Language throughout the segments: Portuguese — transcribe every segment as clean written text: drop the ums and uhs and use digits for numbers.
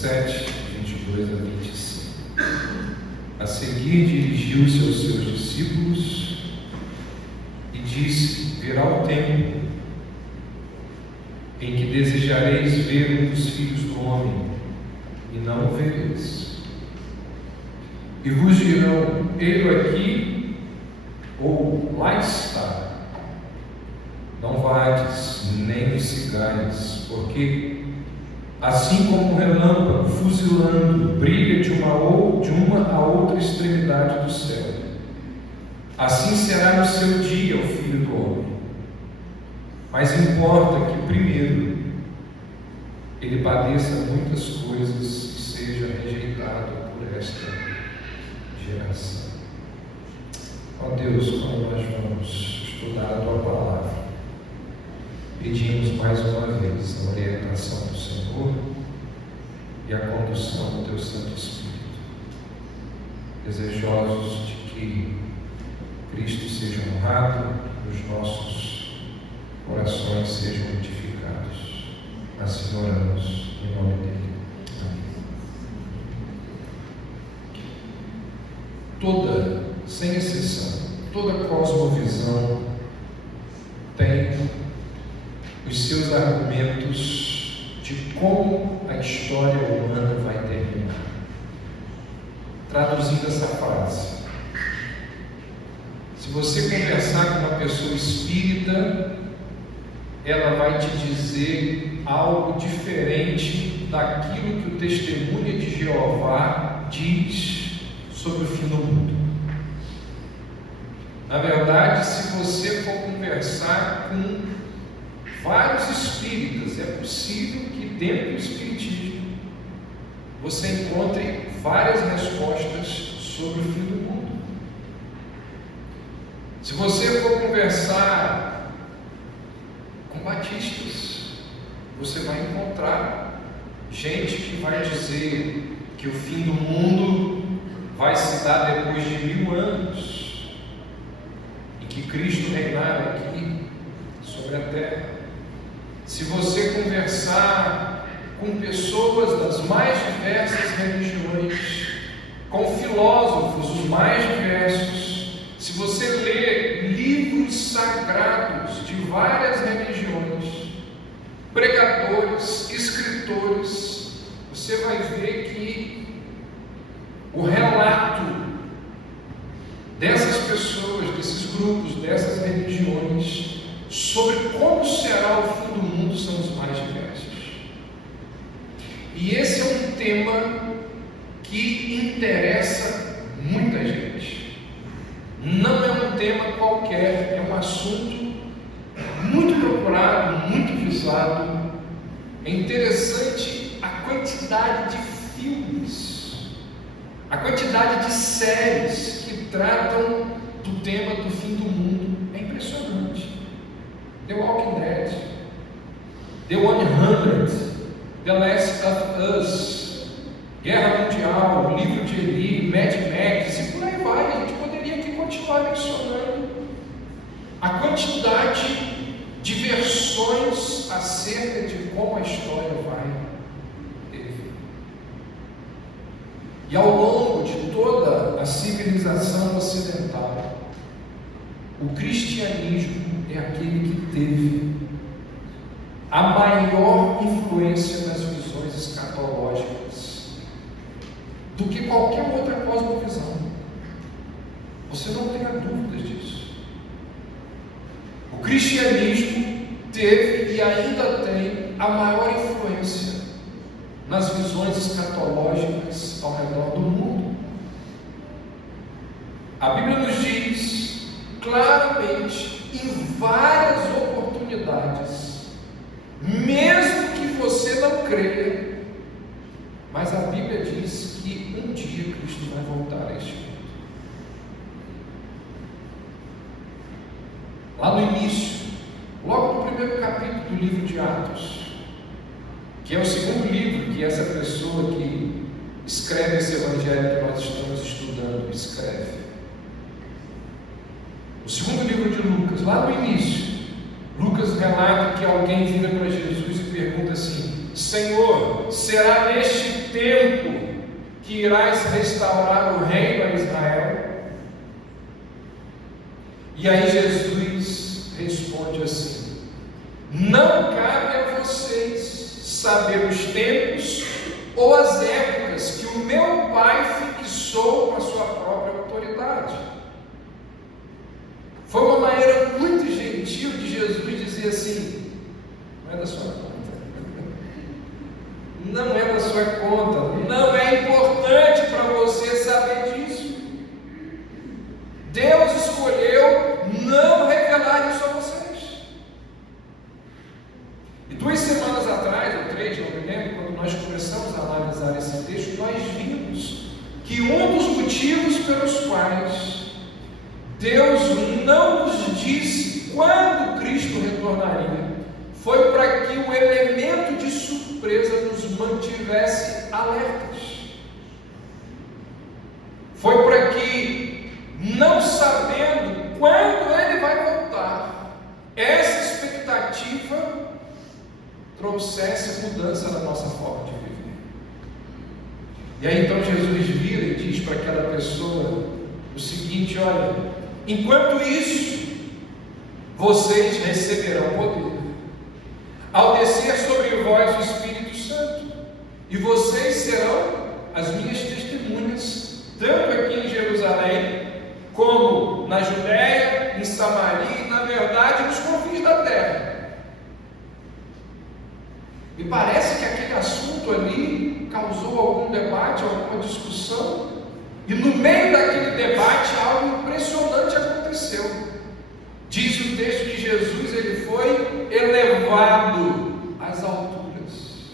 17, 22 a 25. A seguir, dirigiu-se aos seus discípulos e disse: virá o tempo em que desejareis ver um dos filhos do homem, e não o vereis. E vos dirão: ele aqui, ou lá está. Não vades, nem sigais, porque assim como o relâmpago fuzilando brilha de uma a outra extremidade do céu, assim será no seu dia o Filho do Homem. Mas importa que primeiro ele padeça muitas coisas e seja rejeitado por esta geração. Ó Deus, quando nós vamos estudar a Tua Palavra, pedimos mais uma vez a orientação do Senhor e a condução do Teu Santo Espírito, desejosos de que Cristo seja honrado e os nossos corações sejam edificados. Assim oramos em nome dele. Amém. Sem exceção, toda cosmovisão tem os seus argumentos de como a história humana vai terminar. Traduzindo essa frase, se você conversar com uma pessoa espírita, ela vai te dizer algo diferente daquilo que o Testemunha de Jeová diz sobre o fim do mundo. Na verdade, se você for conversar com vários espíritas, é possível que dentro do espiritismo você encontre várias respostas sobre o fim do mundo. Se você for conversar com batistas, você vai encontrar gente que vai dizer que o fim do mundo vai se dar depois de 1000 anos e que Cristo reinará aqui sobre a terra. Se você conversar com pessoas das mais diversas religiões, com filósofos os mais diversos, se você ler livros sagrados de várias religiões, pregadores, escritores, você vai ver que o relato dessas pessoas, desses grupos, dessas religiões, sobre como será o fim do mundo são os mais diversos. E esse é um tema que interessa muita gente. Não é um tema qualquer, é um assunto muito procurado, muito visado. É interessante a quantidade de filmes, a quantidade de séries que tratam do tema do fim do mundo. É impressionante. The Walking Dead, The 100, The Last of Us, Guerra Mundial, o Livro de Eli, Mad Max, e por aí vai. A gente poderia aqui continuar mencionando a quantidade de versões acerca de como a história vai ter. E ao longo de toda a civilização ocidental, o cristianismo é aquele que teve a maior influência nas visões escatológicas do que qualquer outra cosmovisão. Você não tenha dúvidas disso. O cristianismo teve e ainda tem a maior influência nas visões escatológicas ao redor do mundo. A Bíblia nos diz claramente, em várias oportunidades, mesmo que você não creia, mas a Bíblia diz que um dia Cristo vai voltar a este mundo. Lá no início, logo no primeiro capítulo do livro de Atos, que é o segundo livro que essa pessoa que escreve esse evangelho que nós estamos estudando escreve. O segundo livro de Lucas, lá no início, Lucas relata que alguém vira para Jesus e pergunta assim: Senhor, será neste tempo que irás restaurar o reino a Israel? E aí Jesus responde assim: não cabe a vocês saber os tempos ou as épocas que o meu Pai fixou com a sua própria autoridade. Foi uma maneira muito gentil de Jesus dizer assim: não é da sua conta. Não é da sua conta. Não é importante para você saber disso. Deus escolheu não revelar isso a vocês. E 2 semanas atrás, ou 3, não me lembro, quando nós começamos a analisar esse texto, nós vimos que um dos motivos pelos quais Deus não nos disse quando Cristo retornaria foi para que o elemento de surpresa nos mantivesse alertas. Foi para que, não sabendo quando Ele vai voltar, essa expectativa trouxesse mudança na nossa forma de viver. E aí então Jesus vira e diz para aquela pessoa o seguinte: olha, enquanto isso, vocês receberão poder ao descer sobre vós o Espírito Santo, e vocês serão as minhas testemunhas, tanto aqui em Jerusalém, como na Judéia, em Samaria e, na verdade, nos confins da terra. E parece que aquele assunto ali causou algum debate, alguma discussão, e no meio daquele debate algo impressionante aconteceu. Diz o texto que Jesus ele foi elevado às alturas.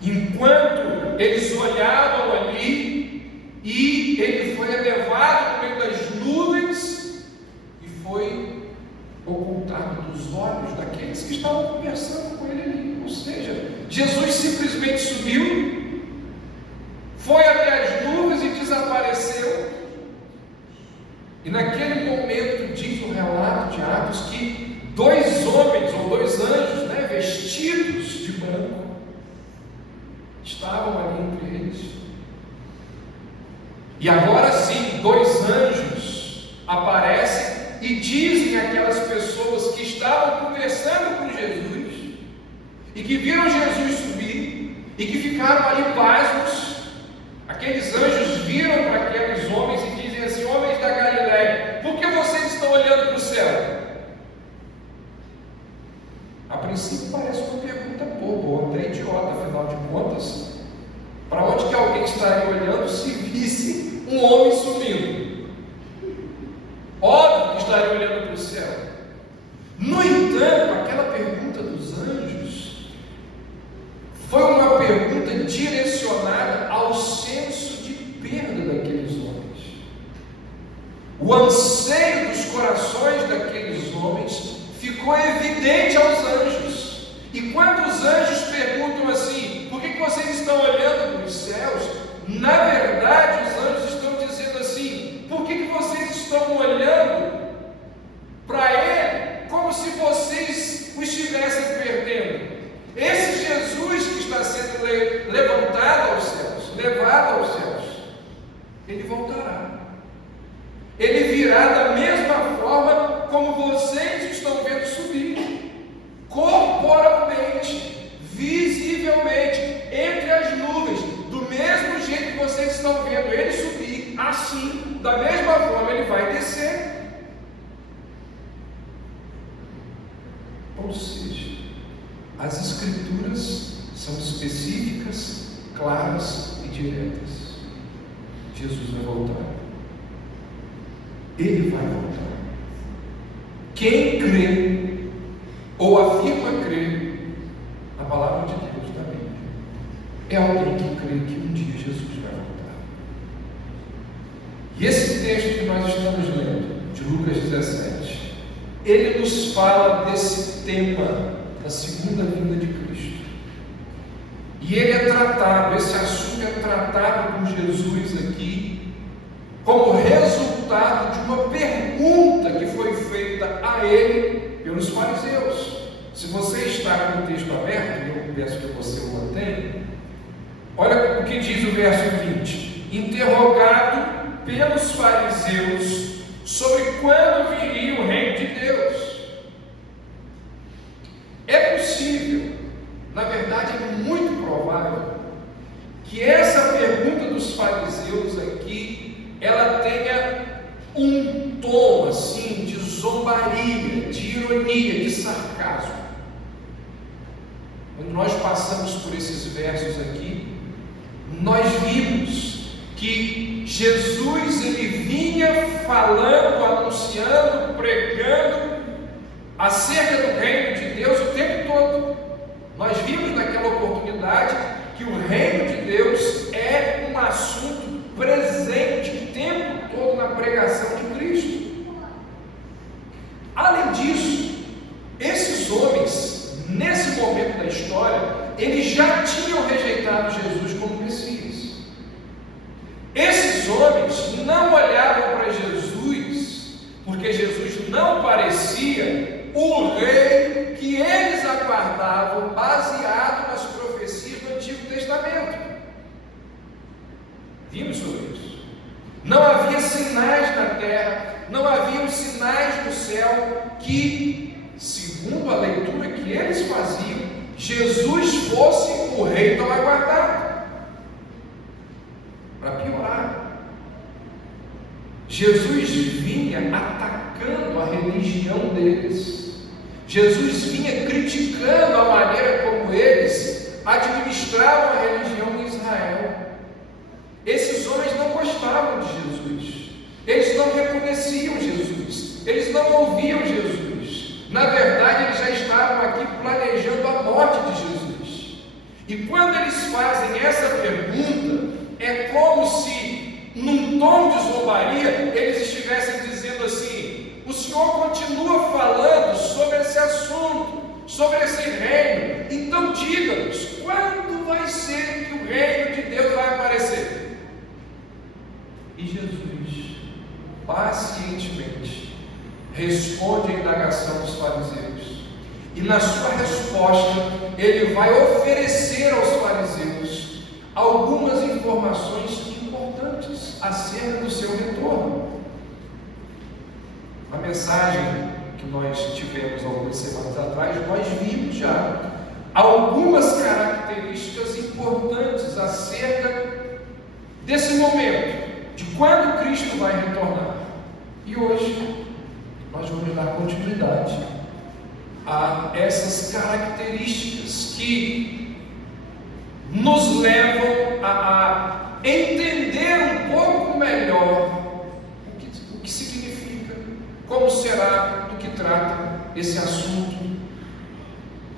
Enquanto eles olhavam ali, e ele foi elevado no meio das nuvens e foi ocultado dos olhos daqueles que estavam conversando com ele ali. Ou seja, Jesus simplesmente subiu, foi até as nuvens e desapareceu. E naquele momento, diz o relato de Atos, que 2 homens, ou 2 anjos, vestidos de branco, estavam ali entre eles. E agora sim, 2 anjos aparecem e dizem àquelas pessoas que estavam conversando com Jesus, e que viram Jesus subir, e que ficaram ali pasmos. Aqueles anjos viram para aqueles homens e dizem assim: homens da Galileia, por que vocês estão olhando para o céu? A princípio parece uma pergunta boba, ou até idiota, afinal de contas, para onde que alguém estaria olhando se visse um homem sumindo? Óbvio que estaria olhando para o céu. No entanto, aquela pergunta dos anjos foi uma pergunta direcionada ao senso de perda daqueles homens. O anseio dos corações daqueles homens ficou evidente aos anjos. E quando os anjos perguntam assim: por que vocês estão olhando para os céus? Na verdade, os anjos estão dizendo assim: por que vocês estão olhando para Ele como se vocês o estivessem perdendo? Esse Jesus que está sendo levantado aos céus, levado aos céus, Ele voltará. Ele virá da mesma forma como vocês estão vendo subir, corporalmente, visivelmente, entre as nuvens, do mesmo jeito que vocês estão vendo Ele subir, assim, da mesma forma Ele vai descer. Ou seja, as Escrituras são específicas, claras e diretas. Jesus vai voltar. Ele vai voltar. Quem crê ou afirma crer na palavra de Deus da Bíblia é alguém que crê que um dia Jesus vai voltar. E esse texto que nós estamos lendo, de Lucas 17, ele nos fala desse tema da segunda vinda de Cristo. E ele é tratado, esse assunto é tratado por Jesus aqui como resultado de uma pergunta que foi feita a ele pelos fariseus. Se você está com o texto aberto, eu peço que você o mantenha. Olha o que diz o verso 20: interrogado pelos fariseus sobre quando viria o reino de Deus. É possível, na verdade é muito provável, que essa pergunta dos fariseus aqui, ela tenha um tom assim de zombaria, de ironia, de sarcasmo. Quando nós passamos por esses versos aqui, nós vimos que Jesus ele vinha falando, anunciando, pregando acerca do reino de Deus o tempo todo. Nós vimos naquela oportunidade que o reino de Deus é um assunto presente o tempo todo na pregação de Cristo. Além disso, esses homens, nesse momento da história, eles já tinham rejeitado Jesus como Messias. Esses homens não olhavam para Jesus, porque Jesus não parecia o rei que eles aguardavam, baseado nas profecias do Antigo Testamento. Vimos sobre isso. Não havia sinais na terra, não haviam sinais no céu que, segundo a leitura que eles faziam, Jesus fosse o rei tão aguardado. Para piorar, Jesus vinha atacando a religião deles. Jesus vinha criticando a maneira como eles administravam a religião em Israel. Esses homens não gostavam de Jesus, eles não reconheciam Jesus, eles não ouviam Jesus. Na verdade, eles já estavam aqui planejando a morte de Jesus. E quando eles fazem essa pergunta, é como se, num tom de zombaria, eles estivessem dizendo assim: o Senhor continua falando sobre esse assunto, sobre esse reino, então diga-nos, quando vai ser que o reino de Deus vai aparecer? E Jesus, pacientemente, responde à indagação dos fariseus, e na sua resposta, ele vai oferecer aos fariseus algumas informações importantes acerca do seu retorno. Na mensagem que nós tivemos algumas semanas atrás, nós vimos já algumas características importantes acerca desse momento, de quando Cristo vai retornar. E hoje nós vamos dar continuidade a essas características que nos levam a entender um pouco melhor o que significa, como será, do que trata esse assunto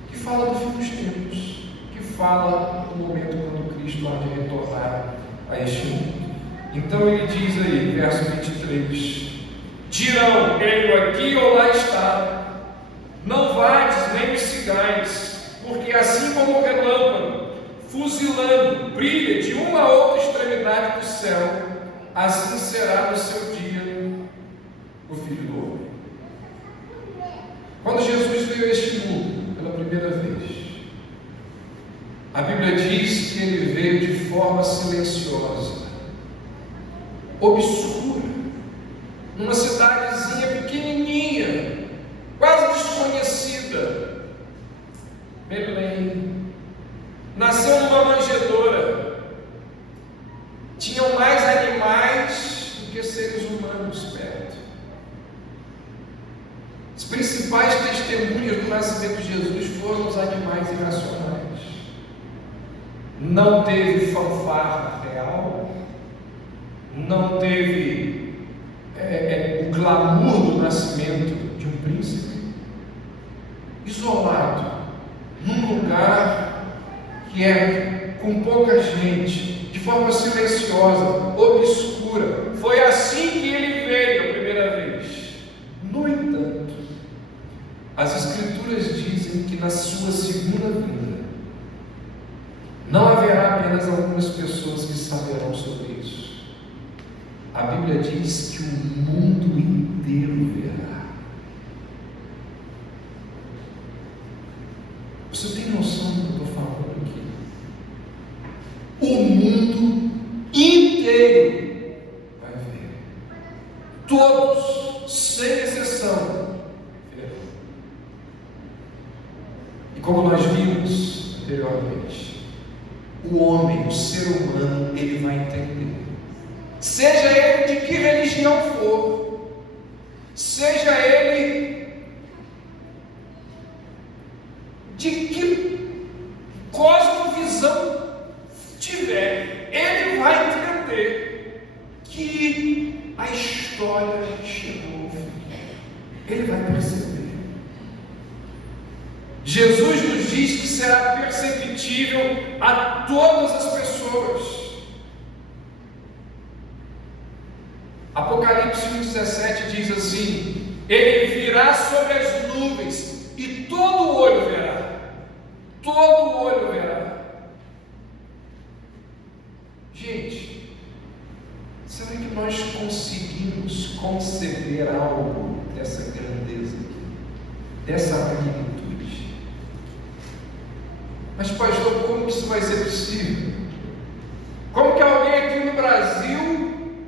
que fala do fim dos tempos, que fala do momento quando Cristo há de retornar a este mundo. Então ele diz aí, verso 23: dirão, ele aqui ou lá está, não vades nem me sigais, porque assim como o relâmpago, fuzilando, brilha de uma a outra extremidade do céu, assim será no seu dia o Filho do Homem. Quando Jesus veio a este mundo pela primeira vez, a Bíblia diz que ele veio de forma silenciosa, obscura, numa cidadezinha pequenininha, quase desconhecida, Belém. Nasceu numa manjedoura. Tinham mais animais do que seres humanos perto. As principais testemunhas do nascimento de Jesus foram os animais irracionais. Não teve fanfarra real, não teve o glamour do nascimento de um príncipe. Isolado, num lugar que é com pouca gente, de forma silenciosa, obscura. Foi assim que ele veio a primeira vez. No entanto, as Escrituras dizem que na sua segunda vinda não haverá apenas algumas pessoas que saberão sobre isso. A Bíblia diz que o mundo inteiro verá. Você tem noção do que eu estou falando? mundo inteiro vai ver. Todos, sem exceção, verão. E como nós vimos anteriormente, o homem, o ser humano, ele vai entender. Seja ele de que religião for, seja ele de que cosmovisão tiver, ele vai entender que a história chegou ao fim. Ele vai perceber. Jesus nos diz que será perceptível a todas as pessoas. Apocalipse 1,17 diz assim: ele virá sobre as nuvens e todo olho verá. Todo olho verá. Gente, será que nós conseguimos conceber algo dessa grandeza aqui, dessa magnitude? Mas pastor, como que isso vai ser possível? Como que alguém aqui no Brasil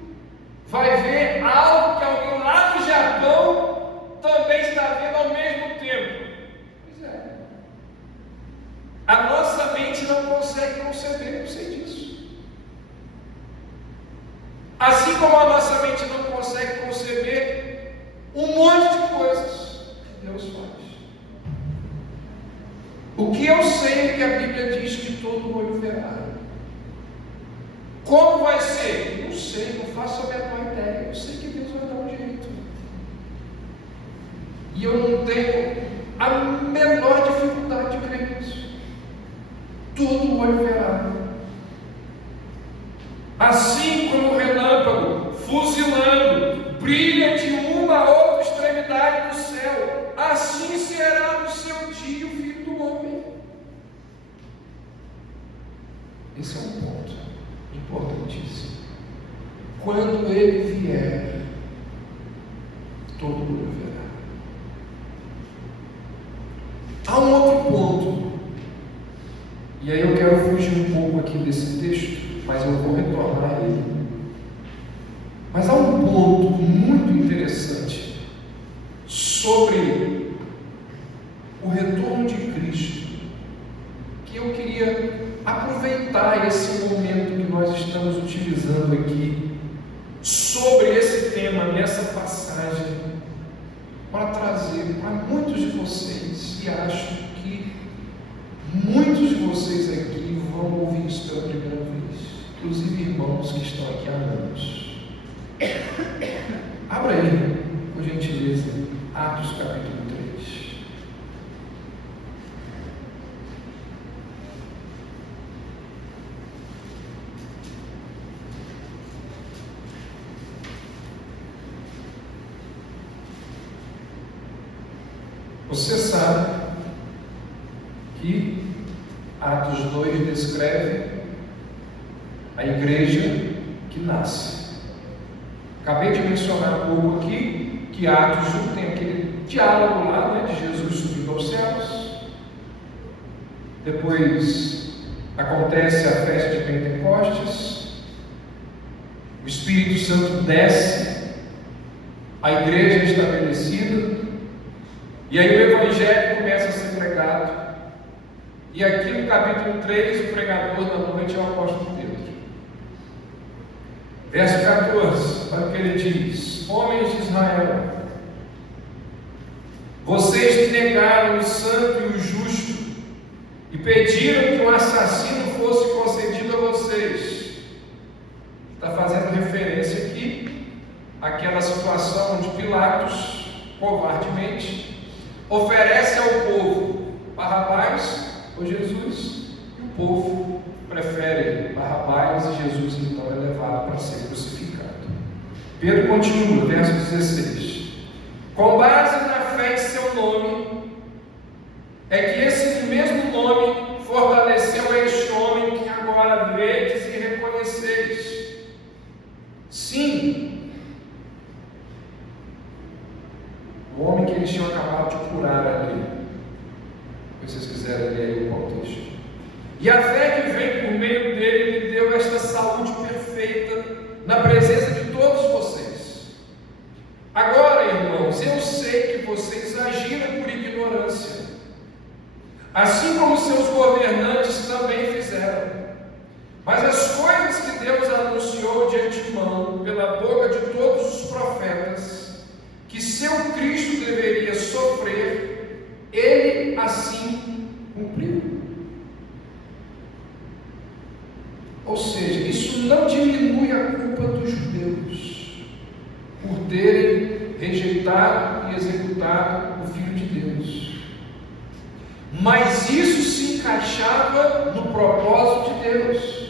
vai ver algo que alguém lá no Japão também está vendo ao mesmo tempo? Pois é. A nossa mente não consegue conceber, eu sei disso. Assim como a nossa mente não consegue conceber um monte de coisas que Deus faz. O que eu sei é que a Bíblia diz que todo olho verá. Como vai ser? Não sei, não faço a menor ideia. Eu sei que Deus vai dar um jeito. E eu não tenho a menor dificuldade de crer nisso. Todo olho verá. Assim como o relâmpago, fuzilando, brilha de uma a outra extremidade do céu, assim será no seu dia o Filho do Homem. Esse é um ponto importantíssimo. Quando ele vier, todo mundo verá. Há um outro ponto, e aí eu quero fugir um pouco aqui desse texto, mas eu vou retornar a ele. Mas há um ponto muito interessante sobre o retorno de Cristo, que eu queria aproveitar esse momento que nós estamos utilizando aqui sobre esse tema, nessa passagem, para trazer para muitos de vocês, e acho que muitos de vocês aqui vão ouvir isso pela primeira vez, inclusive irmãos que estão aqui há anos. Abra aí, por gentileza, Atos capítulo 3. Você sabe que Atos 2 descreve a igreja que nasce. Acabei de mencionar um pouco aqui que Atos 1 tem aquele diálogo lá, né, de Jesus subindo aos céus. Depois acontece a festa de Pentecostes. O Espírito Santo desce, a igreja é estabelecida. E aí o Evangelho começa a ser pregado. E aqui no capítulo 3, o pregador da noite é o apóstolo Pedro. Verso 14, olha o que ele diz: homens de Israel, vocês que negaram o santo e o justo, e pediram que um assassino fosse concedido a vocês. Está fazendo referência aqui àquela situação onde Pilatos, covardemente, oferece ao povo Barrabás ou Jesus, e o povo prefere Barrabás, e Jesus então é levado para ser crucificado. Pedro continua, verso 16: com base na fé em seu nome, é que esse mesmo nome fortaleceu este homem que agora vedes e reconheceis. Sim, o homem que eles tinham acabado de curar ali. Se vocês quiserem ler aí o contexto. E a fé que vem por meio dele lhe deu esta saúde perfeita na presença de todos vocês. Agora, irmãos, eu sei que vocês agiram por ignorância, assim como seus governantes também fizeram. Mas as coisas que Deus anunciou de antemão, pela boca de todos os profetas, que seu Cristo deveria sofrer, ele assim cumpriu. Ou seja, isso não diminui a culpa dos judeus por terem rejeitado e executado o Filho de Deus. Mas isso se encaixava no propósito de Deus.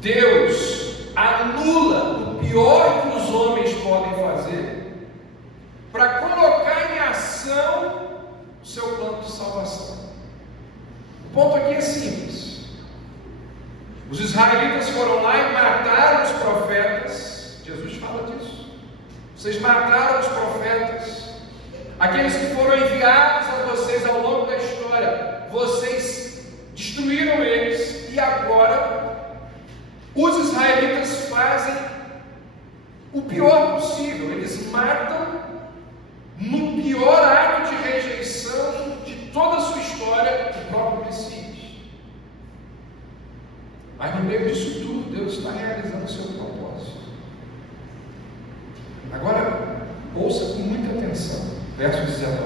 Deus anula o pior que os homens podem fazer para colocar em ação o seu plano de salvação. O ponto aqui é simples. Os israelitas foram lá e mataram os profetas. Jesus fala disso. Vocês mataram os profetas, aqueles que foram enviados a vocês ao longo da história. Vocês destruíram eles. E agora os israelitas fazem o pior possível. Eles matam no pior ato de rejeição de toda a sua história o próprio Messias. Mas no meio disso tudo, Deus está realizando o seu propósito. Agora, ouça com muita atenção, verso 19: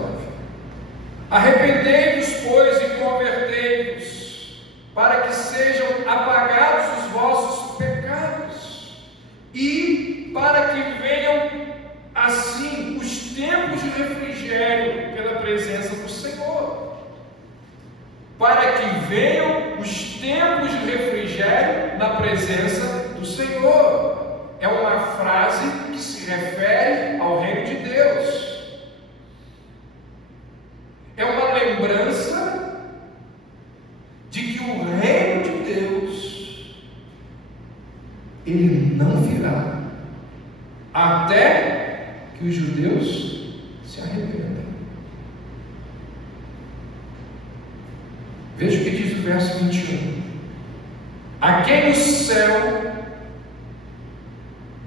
arrependei-vos, pois, e convertei-vos, para que sejam apagados os vossos pecados, e para que venham assim os tempos de refrigério pela presença do Senhor. Para que venham os tempos de refrigério na presença do Senhor. É uma frase que se refere ao reino de Deus. É uma lembrança de que o reino de Deus, ele não virá até que os judeus se arrependam. Veja o que diz o verso 21. A quem o céu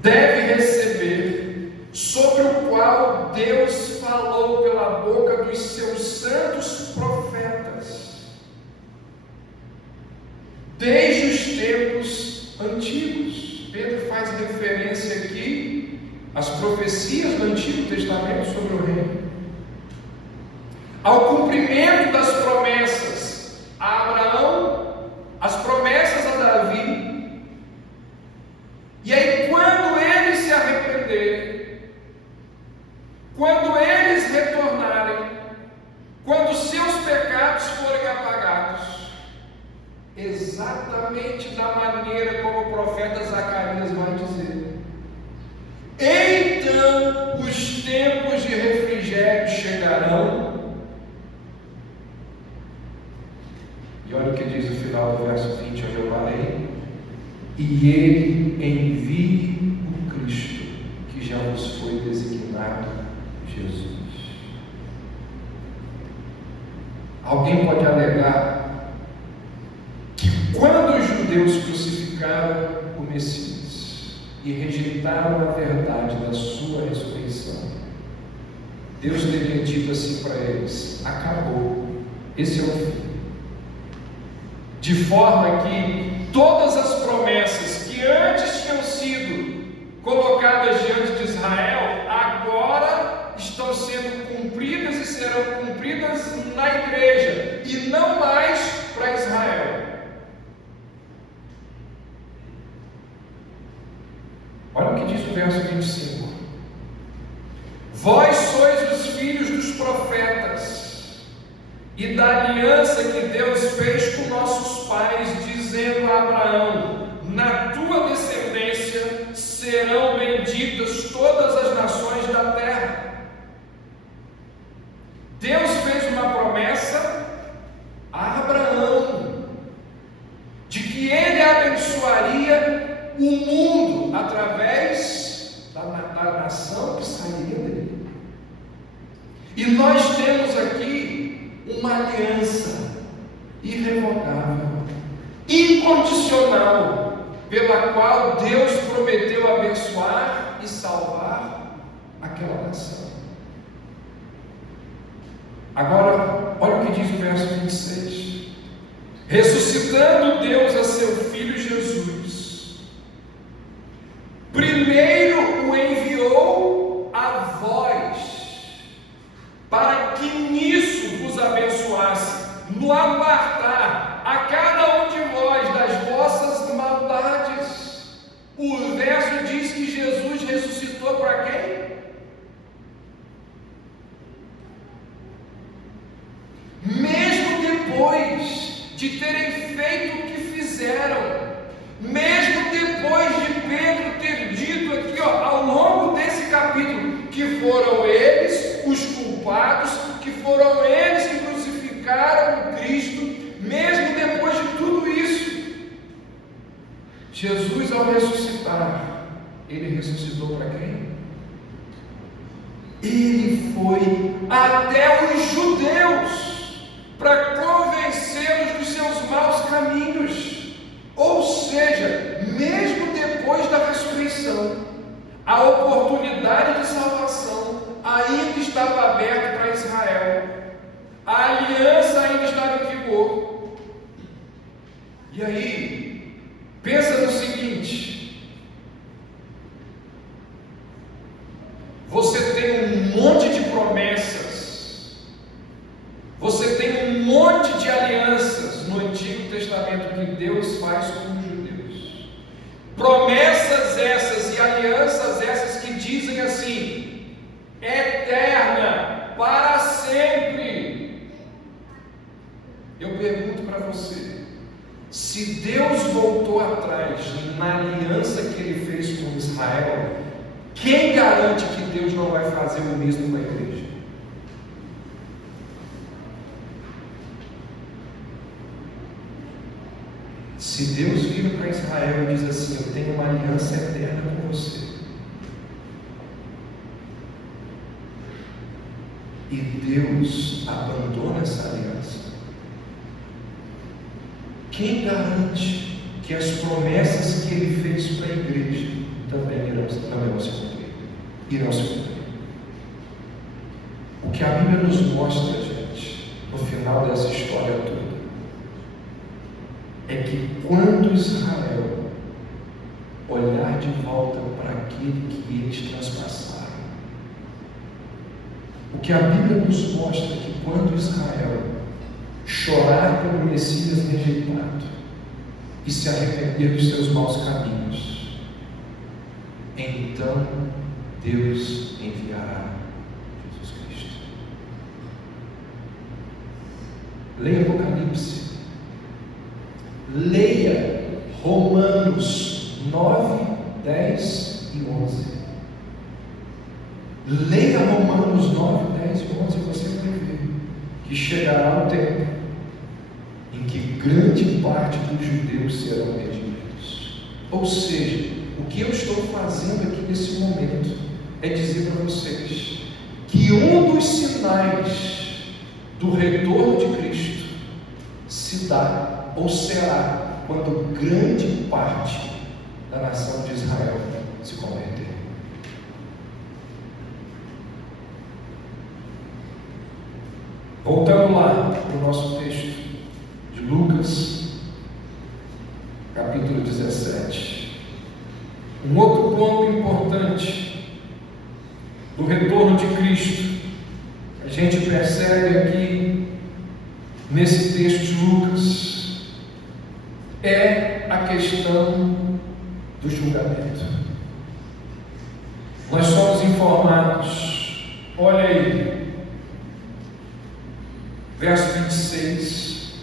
deve receber, sobre o qual Deus falou pela boca dos seus santos profetas, desde os tempos antigos. Pedro faz referência aqui às profecias do Antigo Testamento sobre o reino, ao cumprimento das promessas a Abraão, as promessas a Davi. E aí, quando eles se arrependerem, quando eles retornarem, quando seus pecados forem apagados, exatamente da maneira como o profeta Zacarias vai dizer, então os tempos de refrigério chegarão. E olha o que diz o final do verso 20, onde eu parei: e ele envie o Cristo, que já vos foi designado, Jesus. Alguém pode alegar que quando os judeus crucificaram o Messias e rejeitaram a verdade da sua ressurreição, Deus teria dito assim para eles: acabou, esse é o fim. De forma que todas as promessas que antes tinham sido colocadas diante de Israel, agora estão sendo cumpridas e serão cumpridas na igreja, e não mais para Israel. Olha o que diz o verso 25: vós sois os filhos dos profetas e da aliança que Deus fez com nossos pais, dizendo a Abraão: na tua descendência serão benditas todas as nações da terra. Deus fez uma promessa a Abraão de que ele abençoaria o mundo através da nação que sairia dele. E nós temos aqui uma aliança irrevogável, incondicional, pela qual Deus prometeu abençoar e salvar aquela nação. Agora, olha o que diz o verso 26. Ressuscitando Deus a seu Filho Jesus, primeiro o enviou a vós, para que nisso vos abençoasse, no apartar a cada um de vós das vossas maldades. O verso diz que Jesus ressuscitou para quem? Mesmo depois de terem feito o que fizeram, mesmo depois de Pedro ter dito aqui, ao longo desse capítulo, que foram eles os culpados, que foram eles que crucificaram o Cristo, mesmo depois de tudo isso, Jesus, ao ressuscitar, ele ressuscitou para quem? Ele foi até os judeus para convencê-los dos seus maus caminhos. Ou seja, mesmo depois da ressurreição, a oportunidade de salvação ainda estava aberta para Israel. A aliança ainda estava em vigor. E aí, pensa no seguinte: você tem um monte de promessas, você tem um monte de alianças no Antigo Testamento que Deus faz com os judeus. Promessas essas e alianças essas que dizem assim: eterna, para sempre. Eu pergunto para você, se Deus voltou atrás na aliança que Ele fez com Israel, quem garante que Deus não vai fazer o mesmo com a igreja? Se Deus vira para Israel e diz assim: eu tenho uma aliança eterna com você, e Deus abandona essa aliança, quem garante que as promessas que Ele fez para a igreja também vão se cumprir? Irão se cumprir. O que a Bíblia nos mostra, gente, no final dessa história toda, é que quando Israel olhar de volta para aquele que eles transpassaram, o que a Bíblia nos mostra é que quando Israel chorar pelo Messias rejeitado e se arrepender dos seus maus caminhos, então Deus enviará Jesus Cristo. Leia Apocalipse. Leia Romanos 9, 10 e 11. Leia Romanos 9, 10 e 11 e você vai ver que chegará um tempo em que grande parte dos judeus serão redimidos. Ou seja, o que eu estou fazendo aqui nesse momento é dizer para vocês que um dos sinais do retorno de Cristo se dá ou será quando grande parte da nação de Israel se converter. Voltando lá para o nosso texto de Lucas, capítulo 17. Um outro ponto importante do retorno de Cristo, a gente percebe aqui nesse texto de Lucas, é a questão do julgamento. Nós somos informados, olha aí, verso 26,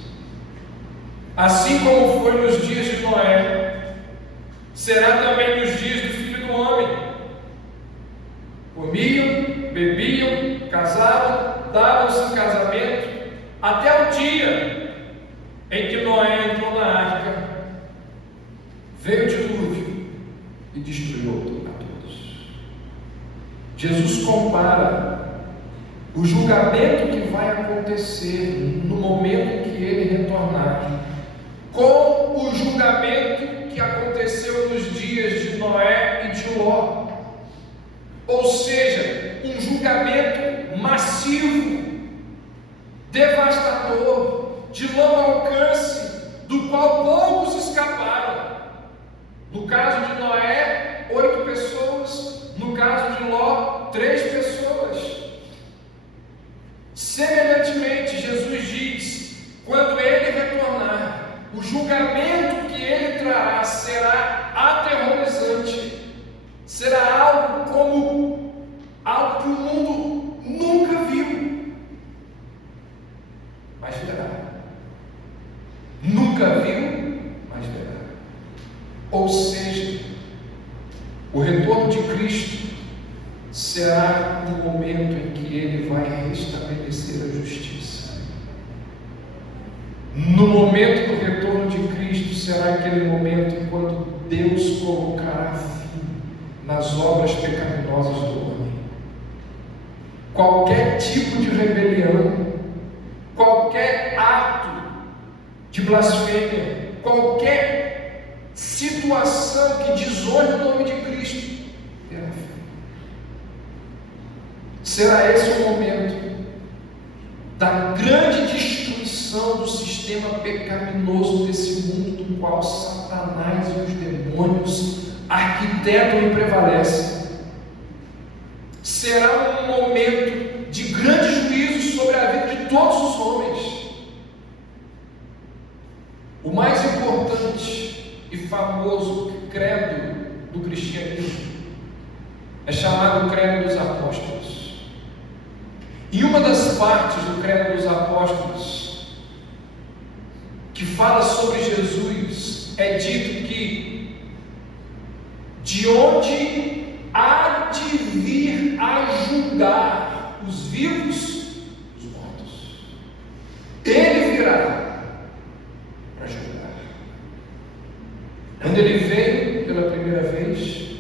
assim como foi nos dias de Noé, será também nos dias do Filho do Homem. Comiam, bebiam, casavam, davam-se em casamento, até o dia em que Noé entrou na arca, veio o dilúvio e destruiu a todos. Jesus compara o julgamento que vai acontecer no momento que ele retornar, com o julgamento que aconteceu nos dias de Noé e de Ló. Ou seja, um julgamento massivo, devastador, de longo alcance, do qual poucos escaparam. No caso de Noé, 8 pessoas. No caso de Ló, 3 pessoas. Semelhantemente, Jesus diz: quando ele retornar, o julgamento que ele trará será aterrorizante. Será algo como algo que o mundo nunca viu. Mas verá. Nunca viu, mas verá. Ou seja, o retorno de Cristo será um momento em que ele vai restabelecer a justiça. No momento do retorno de Cristo será aquele momento quando Deus colocará fim nas obras pecaminosas do homem. Qualquer tipo de rebelião, qualquer ato de blasfêmia, qualquer situação que desonre o nome de Cristo, terá fim. Será esse o momento da grande destruição do sistema pecaminoso desse mundo, do qual Satanás e os demônios arquitetam e prevalecem. Será um momento de grande juízo sobre a vida de todos os homens. O mais importante e famoso credo do cristianismo é chamado Credo dos Apóstolos. E uma das partes do Credo dos Apóstolos que fala sobre Jesus é dito que de onde há de vir a julgar os vivos e os mortos. Ele virá para julgar. Quando ele veio pela primeira vez,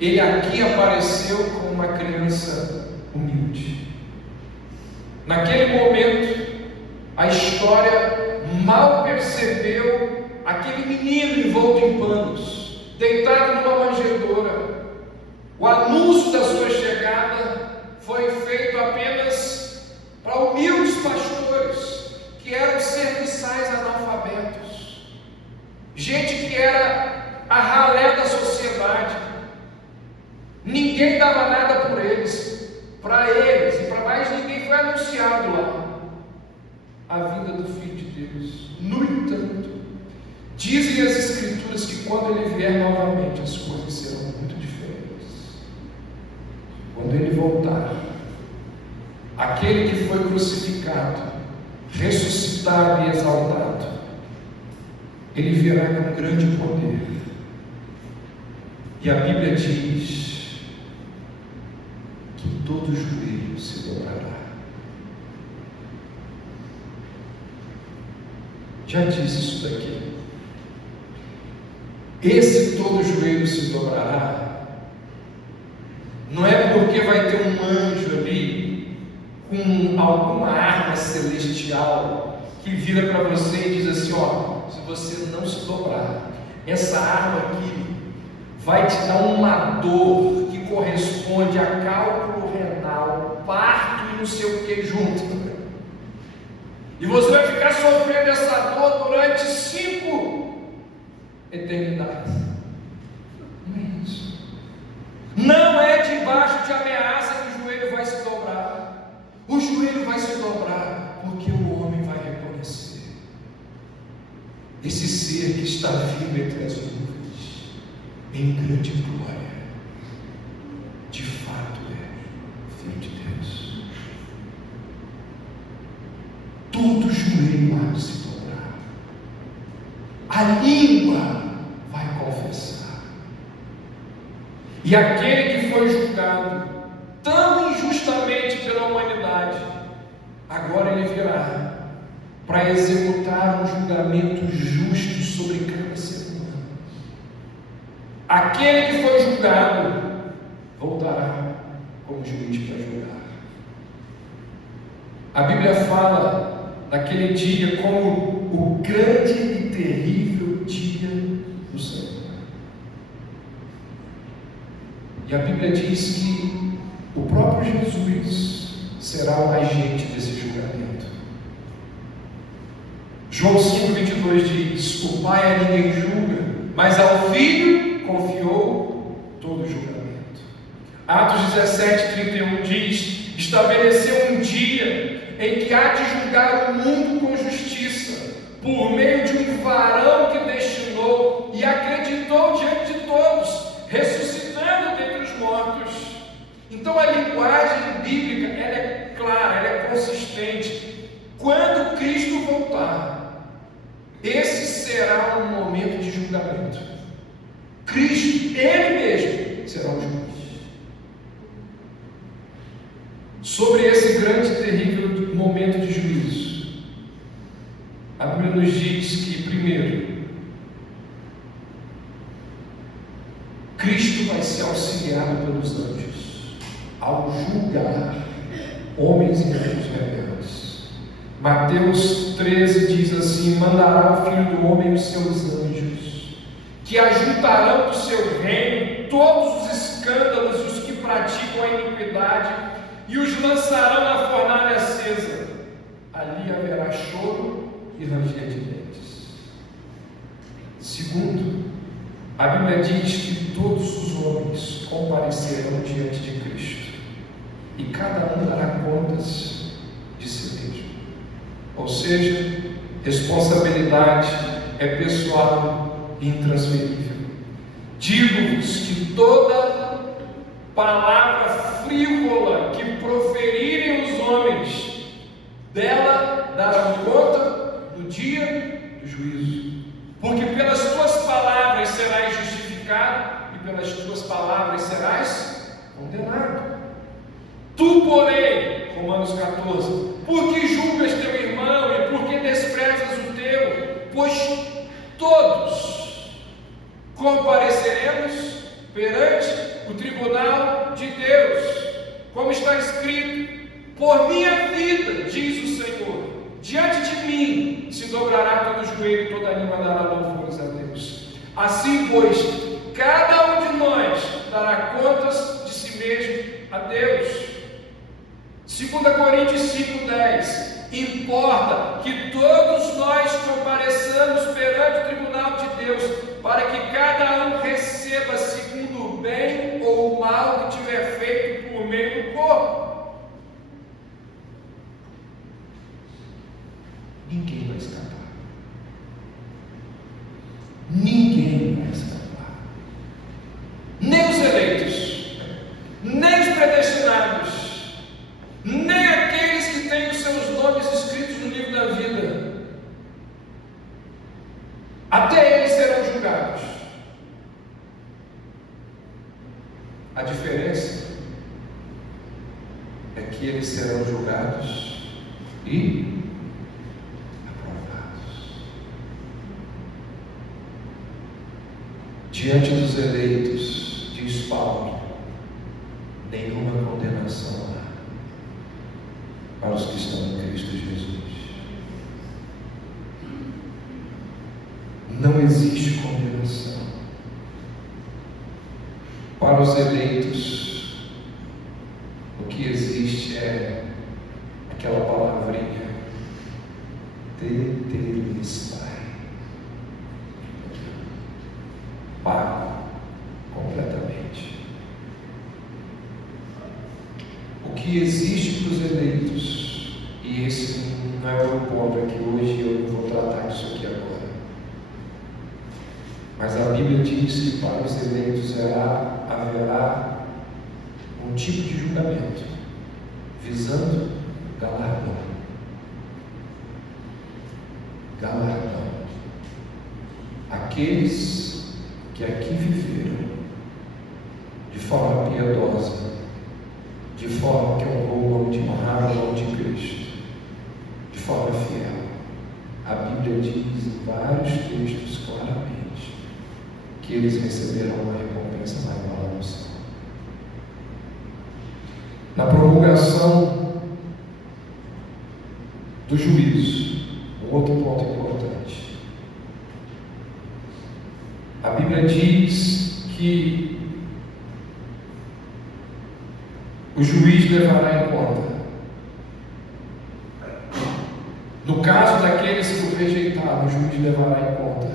ele aqui apareceu como uma criança humilde. Naquele momento, a história mal percebeu aquele menino envolto em panos, deitado numa manjedoura. O anúncio da sua chegada foi feito apenas para humildes pastores, que eram serviçais analfabetos, gente que era a ralé da sociedade. Ninguém dava nada por eles. Para eles e para mais ninguém foi anunciado lá a vinda do Filho de Deus. No entanto, dizem as Escrituras que quando ele vier novamente, as coisas serão muito diferentes. Quando ele voltar, aquele que foi crucificado, ressuscitado e exaltado, ele virá com grande poder. E a Bíblia diz que todo joelho se dobrará. Já disse isso daqui. Esse todo joelho se dobrará, não é porque vai ter um anjo ali com alguma arma celestial que vira para você e diz assim: ó, se você não se dobrar, essa arma aqui vai te dar uma dor que corresponde a cálculo renal, parto e não sei o que junto. E você vai ficar sofrendo essa dor durante 5 eternidades. Não é isso. Não é debaixo de ameaça que o joelho vai se dobrar. O joelho vai se dobrar porque o homem vai reconhecer esse ser que está vivo entre as nuvens, em grande glória. De fato é Filho de Deus. Todo joelho há de se dobrar. A língua vai confessar. E aquele que foi julgado tão injustamente pela humanidade, agora ele virá para executar um julgamento justo sobre cada ser humano. Aquele que foi julgado voltará como juiz para julgar. A Bíblia fala daquele dia como o grande e terrível dia do Senhor. E a Bíblia diz que o próprio Jesus será o agente desse julgamento. João 5,22 diz: o Pai a ninguém julga, mas ao Filho confiou todo o julgamento. Atos 17,31 diz: estabeleceu um dia em que há de julgar o mundo com justiça, por meio de um varão que destinou e acreditou diante de todos, ressuscitando dentre os mortos. Então a linguagem bíblica ela é clara, ela é consistente. Quando Cristo voltar, esse será um momento de julgamento. Cristo, Ele mesmo, será o juiz. Sobre esse grande e terrível momento de juízo, a Bíblia nos diz que, primeiro, Cristo vai ser auxiliado pelos anjos ao julgar homens e anjos rebeldes. Mateus 13 diz assim: mandará o Filho do Homem os seus anjos, que ajuntarão do seu reino todos os escândalos e os que praticam a iniquidade, e os lançarão na fornalha acesa. Ali haverá choro e ranger de dentes. Segundo, a Bíblia diz que todos os homens comparecerão diante de Cristo, e cada um dará contas de si mesmo. Ou seja, responsabilidade é pessoal e intransferível. Digo-vos que toda palavra frívola que proferirem os homens, dela darão conta no dia do juízo. Porque pelas tuas palavras serás justificado, e pelas tuas palavras serás condenado. Tu, porém, Romanos 14, por que julgas teu irmão e por que desprezas o teu? Pois todos compareceremos perante o tribunal de Deus, como está escrito: por minha vida, diz o Senhor, diante de mim se dobrará todo o joelho e toda a língua dará louvores a Deus. Assim, pois, cada um de nós dará contas de si mesmo a Deus. 2 Coríntios 5,10: importa que todos nós compareçamos perante o tribunal de Deus, para que cada um receba segundo o bem ou o mal que tiver feito por meio do corpo. Ninguém vai escapar. Ninguém vai escapar. Nem os eleitos, nem os predestinados, nem aqueles que têm os seus nomes escritos no livro da vida. Até eles serão julgados. A diferença é que eles serão julgados e aprovados. Diante dos eleitos, diz Paulo, nenhuma condenação há para os que estão em Cristo Jesus. Não existe condenação. Para os eleitos, o que existe é aquela palavrinha tetelestai, pago completamente. O que existe para os eleitos, e esse não é o meu ponto aqui hoje, eu não vou tratar disso aqui agora. Mas a Bíblia diz que para os eleitos haverá um tipo de julgamento, visando galardão. Galardão. Aqueles que aqui viveram de forma piedosa, de forma que honrou o nome de honrar o nome de Cristo, de forma fiel. A Bíblia diz em vários textos claramente que eles receberão uma recompensa maior lá no céu. Na promulgação do juízo. Um outro ponto importante. A Bíblia diz que o juiz levará em conta. No caso daqueles que o rejeitaram, o juiz levará em conta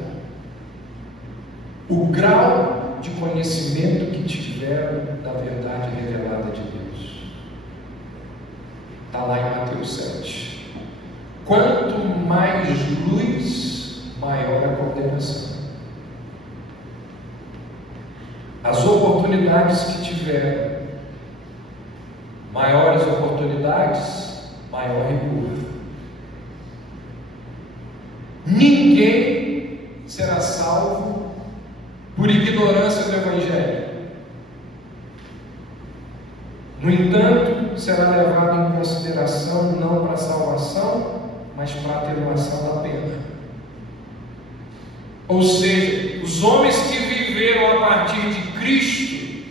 o grau de conhecimento que tiveram da verdade revelada de Deus. Está lá em Mateus 7. Quanto mais luz, maior a condenação. As oportunidades que tiveram, maiores oportunidades, maior rigor. Ninguém será salvo por ignorância do Evangelho. No entanto, será levado em consideração não para a salvação, mas para a atenuação da pena. Ou seja, os homens que viveram a partir de Cristo,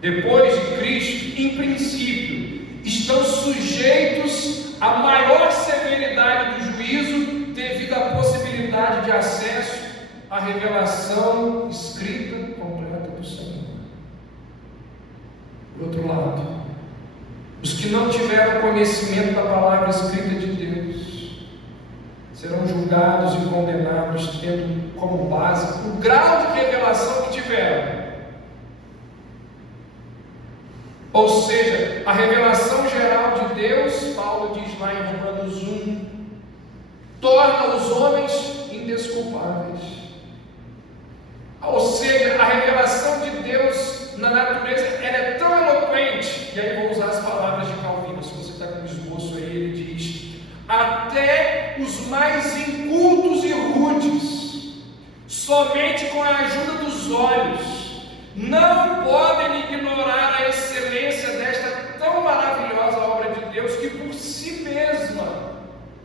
depois de Cristo, em princípio, estão sujeitos à maior severidade do juízo devido à possibilidade de acesso à revelação escrita completa do Senhor. Por outro lado, os que não tiveram conhecimento da palavra escrita de Deus serão julgados e condenados tendo como base o grau de revelação que tiveram. Ou seja, a revelação geral de Deus, Paulo diz lá em Romanos 1, torna os homens indesculpáveis. Ou seja, a revelação de Deus na natureza, ela é tão eloquente, e aí vou usar as palavras de Calvino, se você está com o esboço aí, ele diz: até os mais incultos e rudes, somente com a ajuda dos olhos, não podem ignorar a excelência desta tão maravilhosa obra de Deus, que por si mesma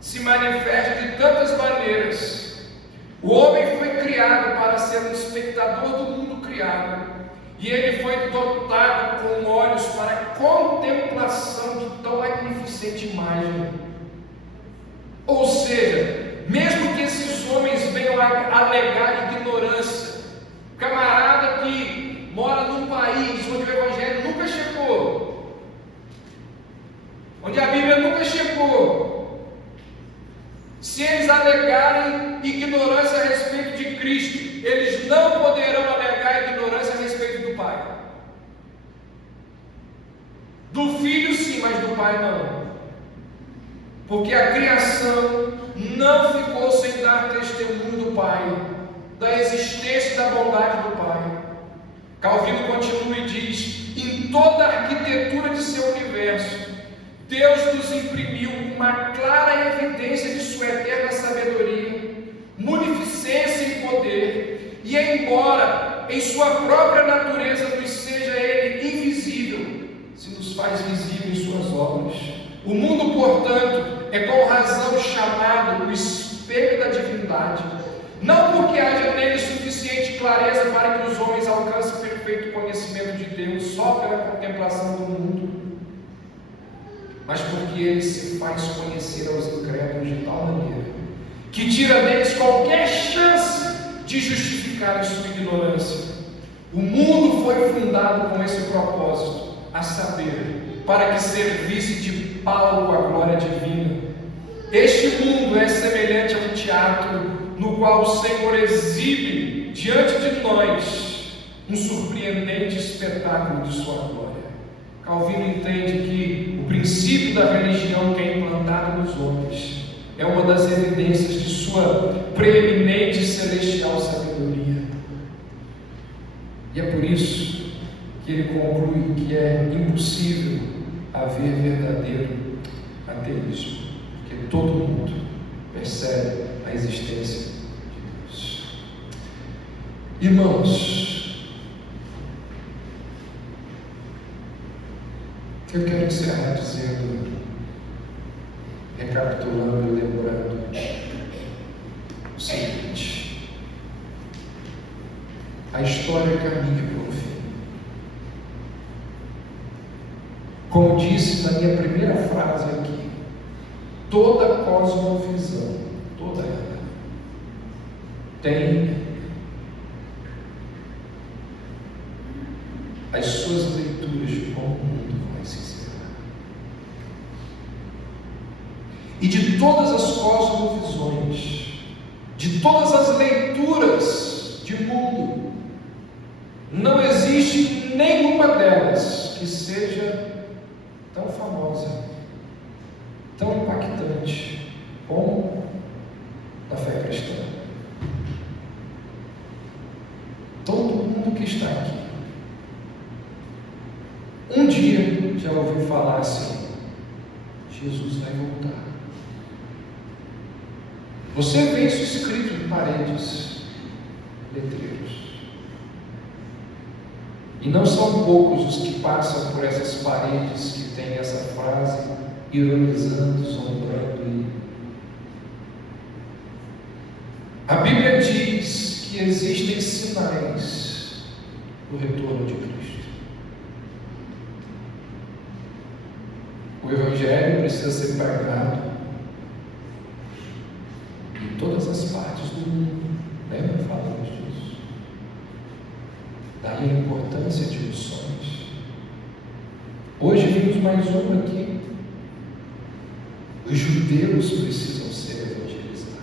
se manifesta de tantas maneiras. O homem foi criado para ser um espectador do mundo criado, e ele foi dotado com olhos para a contemplação de tão magnificente imagem. Ou seja, mesmo que esses homens venham a alegar ignorância, camarada que mora num país onde o Evangelho nunca chegou, onde a Bíblia nunca chegou, se eles alegarem ignorância a respeito de Cristo, eles não poderão alegar ignorância a respeito do Pai. Do Filho sim, mas do Pai não. Porque a criação não ficou sem dar testemunho do Pai, da existência e da bondade do Pai. Calvino continua e diz: em toda a arquitetura de seu universo, Deus nos imprimiu uma clara evidência de sua eterna sabedoria, munificência e poder, e embora em sua própria natureza nos seja Ele invisível, se nos faz visível em suas obras. O mundo, portanto, é com razão chamado o espelho da divindade, não porque haja nele suficiente clareza para que os homens alcancem perfeito conhecimento de Deus só pela contemplação do mundo, mas porque ele se faz conhecer aos incrédulos de tal maneira que tira deles qualquer chance de justificar a sua ignorância. O mundo foi fundado com esse propósito, a saber, para que servisse de palco à glória divina. Este mundo é semelhante a um teatro no qual o Senhor exibe diante de nós um surpreendente espetáculo de sua glória. Calvino entende que o princípio da religião que é implantado nos homens é uma das evidências de sua preeminente celestial sabedoria. E é por isso que ele conclui que é impossível haver verdadeiro ateísmo, porque todo mundo percebe a existência de Deus. Irmãos, eu quero encerrar dizendo, recapitulando e lembrando o seguinte: a história caminha para o fim. Como disse na minha primeira frase aqui, toda cosmovisão, toda ela, tem as suas leituras de como o mundo vai se encerrar. E de todas as cosmovisões, de todas as leituras de mundo, não existe nenhuma delas que seja tão famosa, tão impactante como a fé cristã. Todo mundo que está aqui um dia já ouviu falar assim: Jesus vai voltar. Você vê isso escrito em paredes, letreiros. E não são poucos os que passam por essas paredes que tem essa frase, ironizando, zombando. A Bíblia diz que existem sinais do retorno de Cristo. O Evangelho precisa ser pregado em todas as partes do mundo. Lembra? Falamos disso. Daí a importância de missões. Hoje vimos mais uma aqui. Os judeus precisam ser evangelizados.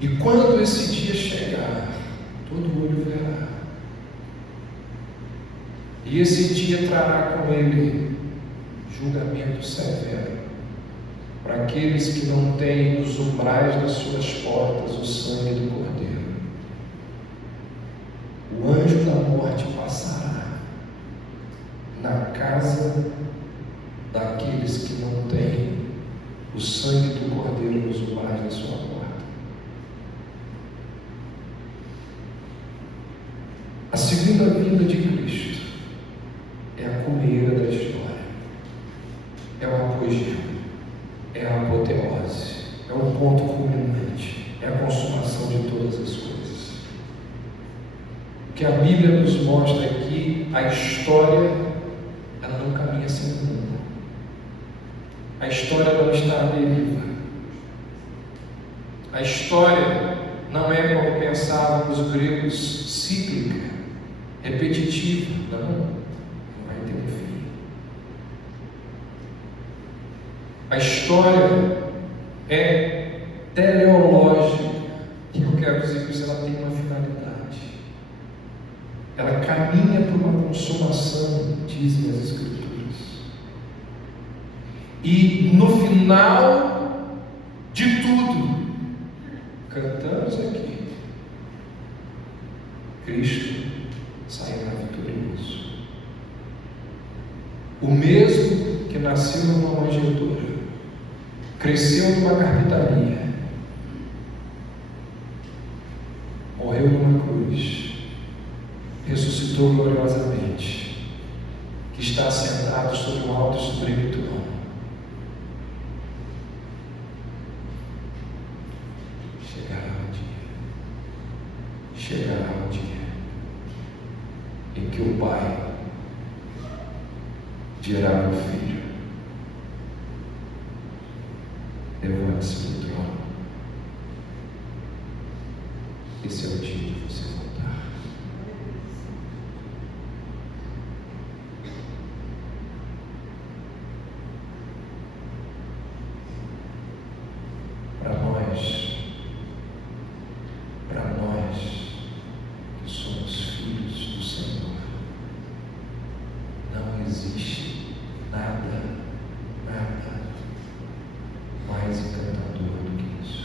E quando esse dia chegar, todo olho verá. E esse dia trará com ele julgamento severo para aqueles que não têm nos umbrais das suas portas o sangue do Cordeiro. O anjo da morte passará na casa daqueles que não têm o sangue do Cordeiro nos umbrais da sua porta. A segunda vinda de Cristo é a cumeira da história, é o apogeu, é a apoteose, é o ponto culminante, é a consumação de todas as coisas. O que a Bíblia nos mostra aqui, a história, ela não caminha sem rumo. A história não está à deriva. A história não é, como pensavam os gregos, cíclica, repetitiva, não. A história é teleológica, e eu quero dizer que isso ela tem uma finalidade. Ela caminha para uma consumação, dizem as Escrituras. E no final de tudo, cantamos aqui, Cristo sairá vitorioso. O mesmo que nasceu numa manjedoura, cresceu numa carpintaria, morreu numa cruz, ressuscitou gloriosamente, que está sentado sobre um alto e sublime trono. Chegará o dia em que o Pai dirá ao Filho: levante-se do trono. Esse é o dia de você voltar. Para nós que somos filhos do Senhor, não existe nada mais encantador do que isso.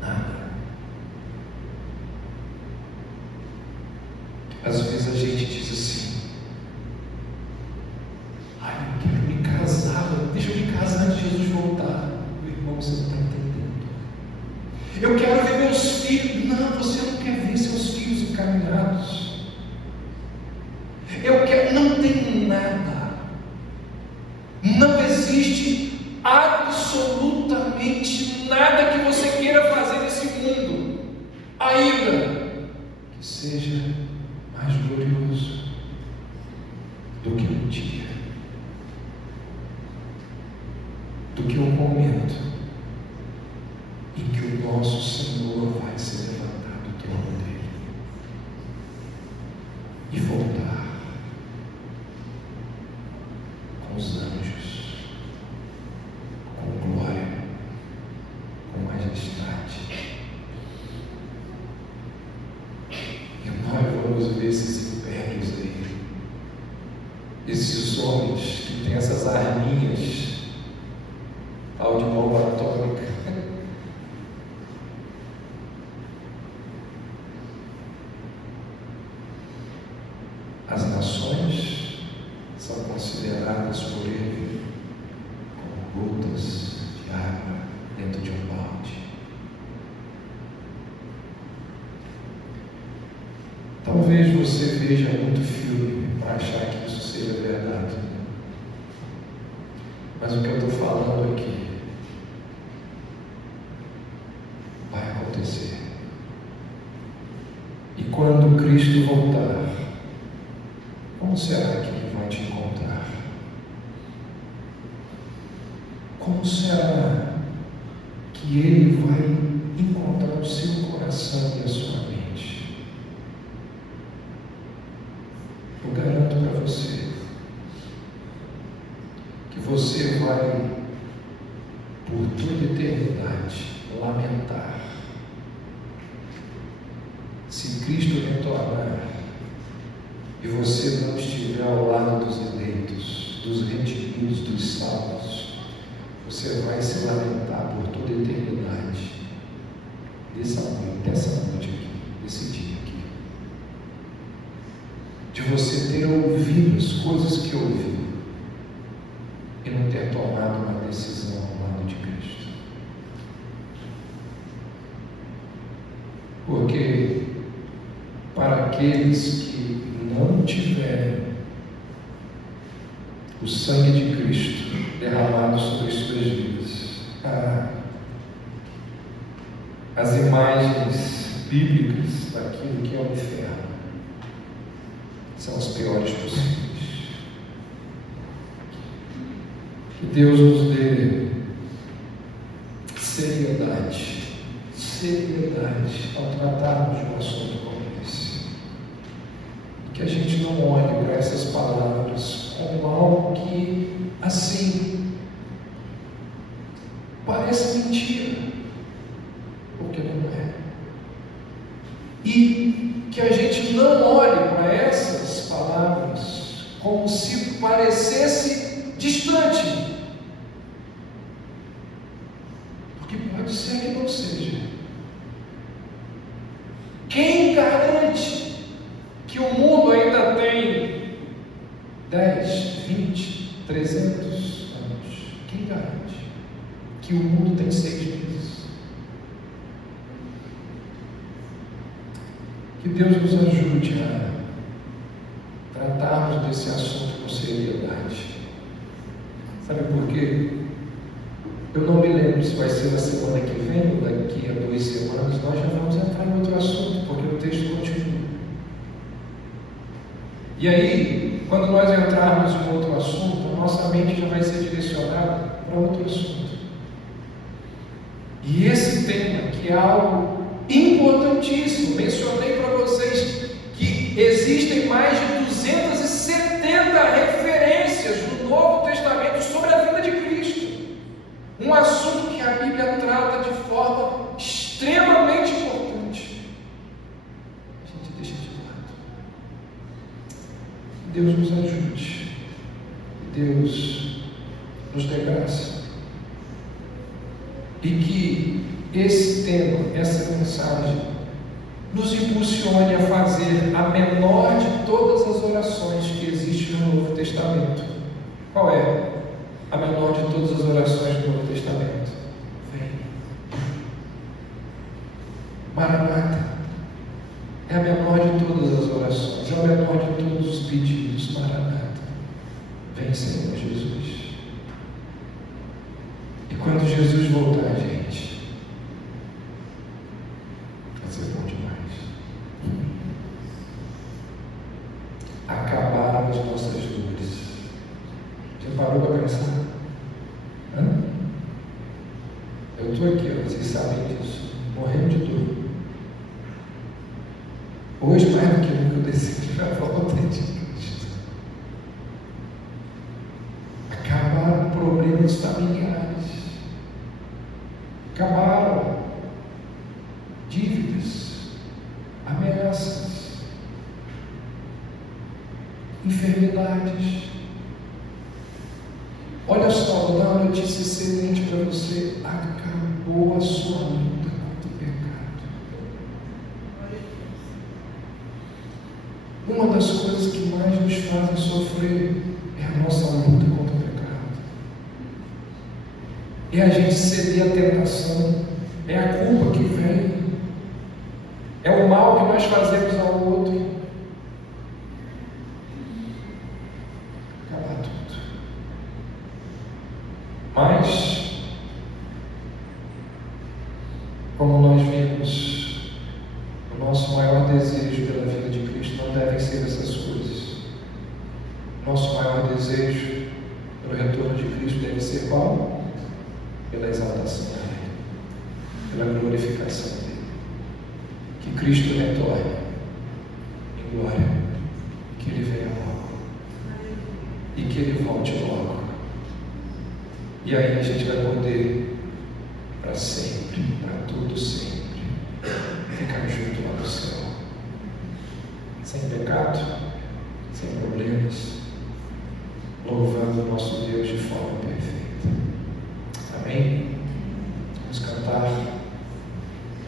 Nada. Às vezes a gente diz assim: eu quero me casar, deixa eu me casar antes de Jesus voltar. Meu irmão, você não está entendendo. Eu quero ver meus filhos. Não, você não quer ver seus filhos encaminhados. Não tem nada. Não existe absolutamente nada que você queira fazer nesse mundo ainda que seja mais glorioso nosso Senhor vai ser levantado do trono dele e voltar com os anjos, com glória, com majestade. E nós vamos ver esses impérios aí, esses homens que têm essas arminhas tal de bomba atômica. As nações são consideradas por ele como gotas de água dentro de um balde. Talvez você veja muito filme para achar que isso seja verdade, né? Mas o que eu estou falando aqui vai acontecer. E quando Cristo voltar, como será que Ele vai te encontrar? Como será que Ele vai encontrar o seu coração e a sua mente? Eu garanto para você que você vai, por toda eternidade, lamentar. Se Cristo retornar e você não estiver ao lado dos eleitos, dos redimidos, dos salvos, você vai se lamentar por toda a eternidade dessa noite aqui, desse dia aqui, de você ter ouvido as coisas que ouviu e não ter tomado uma decisão ao lado de Cristo. Porque para aqueles que não tiverem o sangue de Cristo derramado sobre as suas vidas, as imagens bíblicas daquilo que é o inferno são as piores possíveis. Que Deus nos dê seriedade ao tratarmos de um assunto como esse. Que a gente não olhe para essas palavras como algo que, assim, parece mentira, porque não é. E que a gente não olhe para essas palavras como se parecesse distante, porque pode ser que não seja. Quem garante que o mundo ainda tem 10, 20, 300 anos? Quem garante que o mundo tem 6 meses? Que Deus nos ajude a tratarmos desse assunto com seriedade. Sabe por quê? Eu não me lembro se vai ser na semana que vem ou daqui a 2 semanas. Nós já vamos entrar em outro assunto, porque o texto continua. E aí, quando nós entrarmos em outro assunto, a nossa mente já vai ser direcionada para outro assunto. E esse tema, que é algo importantíssimo, mencionei para vocês que existem mais de 270 referências no Novo Testamento sobre a vida de Cristo. Um assunto que a Bíblia trata de forma extremamente importante. A gente deixa de lado. Deus nos ajude. Deus nos dê graça. E que esse tema, essa mensagem, nos impulsione a fazer a menor de todas as orações que existem no Novo Testamento. Qual é a menor de todas as orações do Novo Testamento? Vem. Maranata. É a menor de todas as orações, é a menor de todos os pedidos. Maranata. Vem, Senhor Jesus. E quando Jesus voltar, gente, vai ser bom demais. Acabaram as nossas dores. Já parou para pensar? Eu estou aqui, vocês sabem disso, morrendo de dor. Hoje, mais do que nunca, eu decidi a volta de Cristo. Acabaram problemas familiares. Acabaram dívidas, ameaças, enfermidades. Olha só, vou dar uma notícia excelente para você. Acabou a sua luta contra o pecado. Uma das coisas que mais nos fazem sofrer é a nossa luta contra o pecado. É a gente ceder à tentação. É a culpa que vem. É o mal que nós fazemos ao outro. Acabar tudo. Mas, como nós vimos, o nosso maior desejo pela vida de Cristo não devem ser essas coisas. Nosso maior desejo pelo retorno de Cristo deve ser qual? Pela exaltação dele, pela glorificação dele. Que Cristo retorne em glória, que Ele venha logo e que Ele volte logo. E aí a gente vai poder, para sempre, para tudo sempre, ficar junto lá no céu, sem pecado, sem problemas, louvando o nosso Deus de forma perfeita. Amém? Vamos cantar,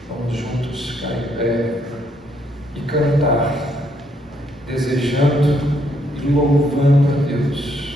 vamos juntos ficar em pé e cantar, desejando e louvando a Deus.